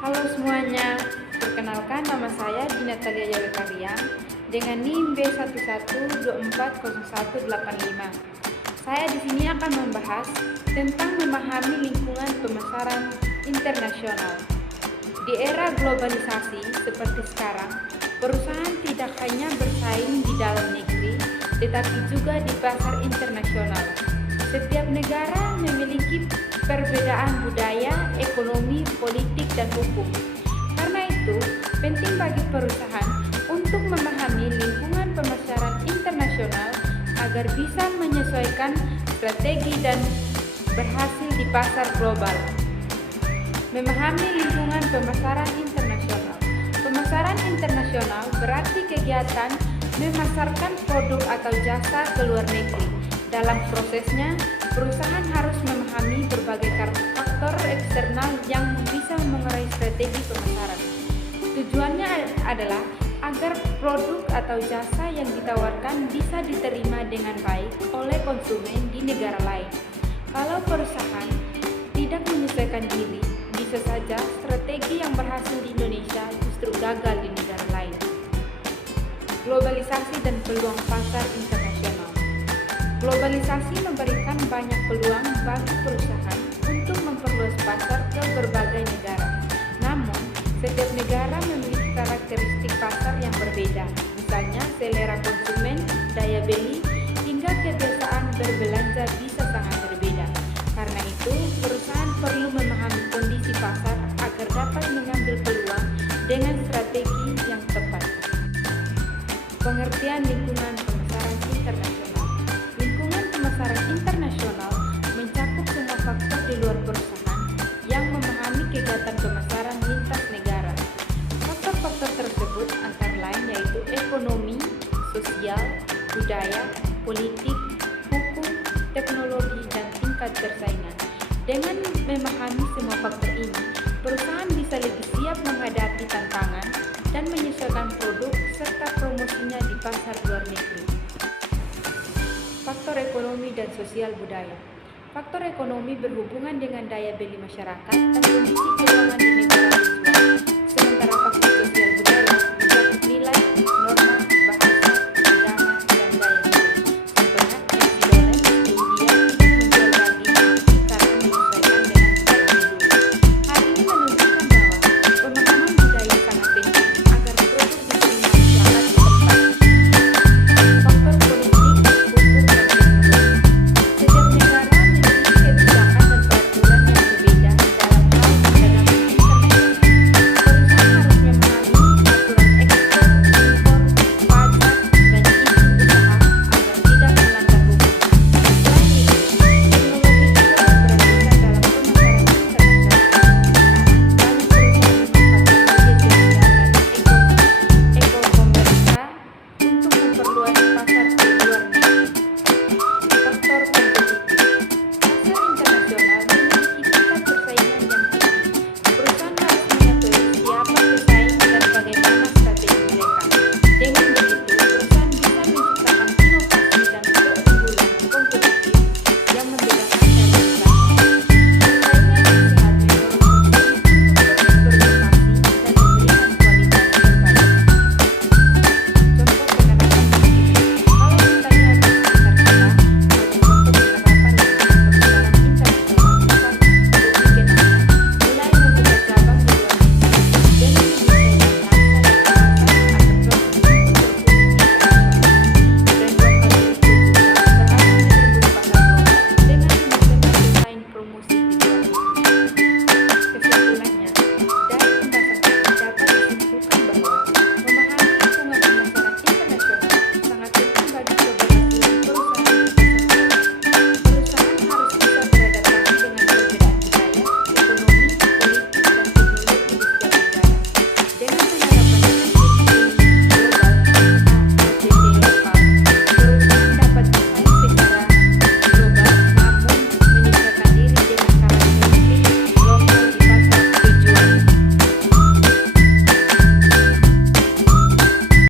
Halo semuanya, perkenalkan nama saya Dina Talia Yawekaria dengan NIM B11240185. Saya di sini akan membahas tentang memahami lingkungan pemasaran internasional. Di era globalisasi seperti sekarang, perusahaan tidak hanya bersaing di dalam negeri, tetapi juga di pasar internasional. Setiap negara memiliki perbedaan budaya, ekonomi, politik, dan hukum. Karena itu, penting bagi perusahaan untuk memahami lingkungan pemasaran internasional agar bisa menyesuaikan strategi dan berhasil di pasar global. Memahami lingkungan pemasaran internasional. Pemasaran internasional berarti kegiatan memasarkan produk atau jasa ke luar negeri. Dalam prosesnya, perusahaan harus memahami berbagai faktor eksternal yang bisa mengurai strategi pemasaran. Tujuannya adalah agar produk atau jasa yang ditawarkan bisa diterima dengan baik oleh konsumen di negara lain. Kalau perusahaan tidak menyesuaikan diri, bisa saja strategi yang berhasil di Indonesia justru gagal di negara lain. Globalisasi dan peluang pasar internasional. Globalisasi memberikan banyak peluang bagi perusahaan untuk memperluas pasar ke berbagai negara. Namun, setiap negara memiliki karakteristik pasar yang berbeda, misalnya selera konsumen, daya beli, hingga kebiasaan berbelanja bisa sangat berbeda. Karena itu, perusahaan perlu memahami kondisi pasar agar dapat mengambil peluang dengan strategi yang tepat. Pengertian lingkungan pemasaran internasional. Lingkungan pemasaran internasional mencakup semua faktor di luar perusahaan yang memahami kegiatan pemasaran lintas negara. Faktor-faktor tersebut antara lain yaitu ekonomi, sosial, budaya, politik, hukum, teknologi, dan tingkat persaingan. Dengan memahami semua faktor ini, perusahaan bisa lebih siap menghadapi tantangan dan menyesuaikan produk serta promosinya di pasar luar negeri. Faktor ekonomi dan sosial budaya. Faktor ekonomi berhubungan dengan daya beli masyarakat dan kondisi keuangan di negara tujuan.